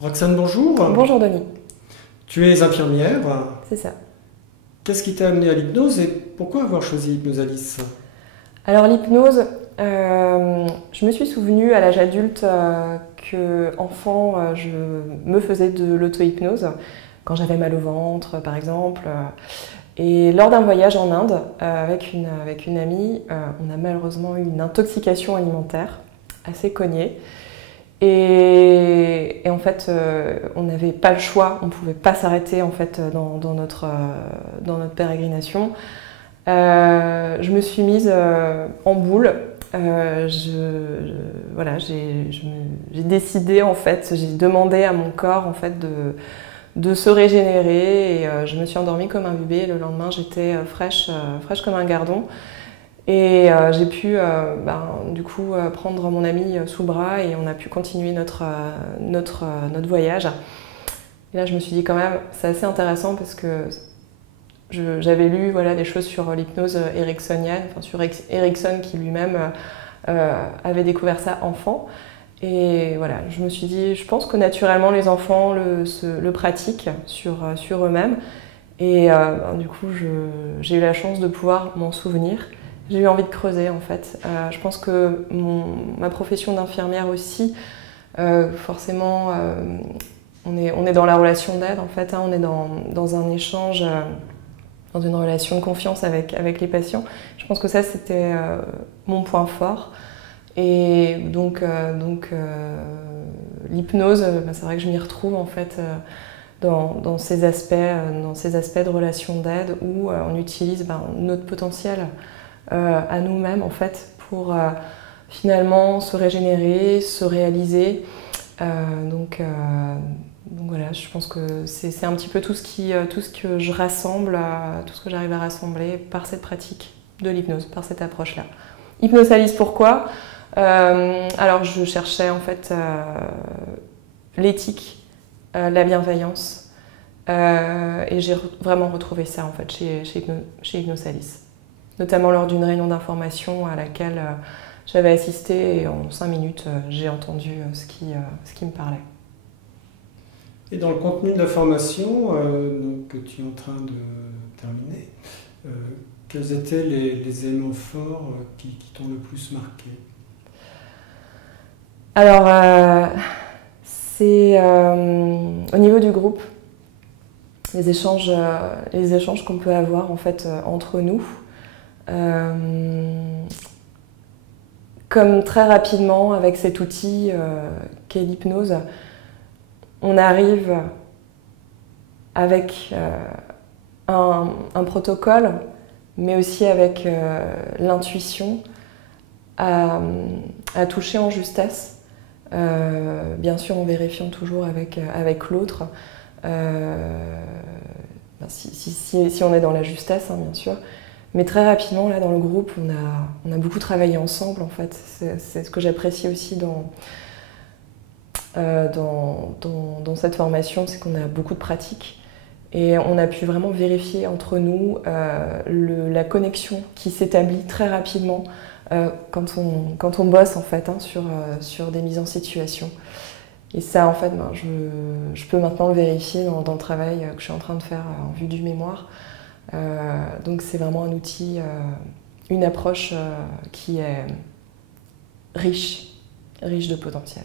Roxane, bonjour. Bonjour Denis, Tu es infirmière. c'est ça. Qu'est-ce qui t'a amené à l'hypnose et pourquoi avoir choisi Hypnosalis? Alors l'hypnose, je me suis souvenue à l'âge adulte que enfant, je me faisais de l'auto-hypnose quand j'avais mal au ventre par exemple. Et lors d'un voyage en Inde avec une amie, on a malheureusement eu une intoxication alimentaire assez cognée. Et en fait, on n'avait pas le choix, on ne pouvait pas s'arrêter en fait dans notre pérégrination. Je me suis mise en boule. Voilà, j'ai décidé en fait, j'ai demandé à mon corps en fait de se régénérer et je me suis endormie comme un bébé. Le lendemain, j'étais fraîche comme un gardon. Et j'ai pu du coup prendre mon ami sous le bras et on a pu continuer notre voyage. Et là je me suis dit quand même c'est assez intéressant parce que j'avais lu voilà, des choses sur l'hypnose ericksonienne, enfin, sur Erickson qui lui-même avait découvert ça enfant. Et voilà, je me suis dit, je pense que naturellement les enfants le pratiquent sur eux-mêmes. Et du coup, j'ai eu la chance de pouvoir m'en souvenir. J'ai eu envie de creuser en fait. Je pense que ma profession d'infirmière aussi, forcément, on est dans la relation d'aide en fait, hein, on est dans un échange, dans une relation de confiance avec les patients. Je pense que ça c'était mon point fort. Et donc l'hypnose, c'est vrai que je m'y retrouve en fait. Dans ces aspects de relation d'aide où on utilise notre potentiel à nous-mêmes en fait pour finalement se régénérer, se réaliser. Donc voilà, je pense que c'est un petit peu tout ce que je rassemble, tout ce que j'arrive à rassembler par cette pratique de l'hypnose, par cette approche-là. Hypnosalis, pourquoi alors je cherchais en fait l'éthique, la bienveillance. Et j'ai vraiment retrouvé ça en fait chez Hypnosalis. Notamment lors d'une réunion d'information à laquelle j'avais assisté et en 5 minutes j'ai entendu ce qui me parlait. Et dans le contenu de la formation que tu es en train de terminer, quels étaient les éléments forts qui t'ont le plus marqué? Alors, c'est au niveau du groupe, les échanges qu'on peut avoir en fait entre nous. Comme très rapidement avec cet outil qu'est l'hypnose, on arrive avec un protocole, mais aussi avec l'intuition à toucher en justesse, bien sûr en vérifiant toujours avec l'autre. Si on est dans la justesse, hein, bien sûr. Mais très rapidement, là, dans le groupe, on a beaucoup travaillé ensemble, en fait. C'est ce que j'apprécie aussi dans cette formation, c'est qu'on a beaucoup de pratiques. Et on a pu vraiment vérifier entre nous la connexion qui s'établit très rapidement quand on bosse, en fait, hein, sur des mises en situation. Et ça, en fait, je peux maintenant le vérifier dans le travail que je suis en train de faire en vue du mémoire. Donc c'est vraiment un outil, une approche qui est riche de potentiel.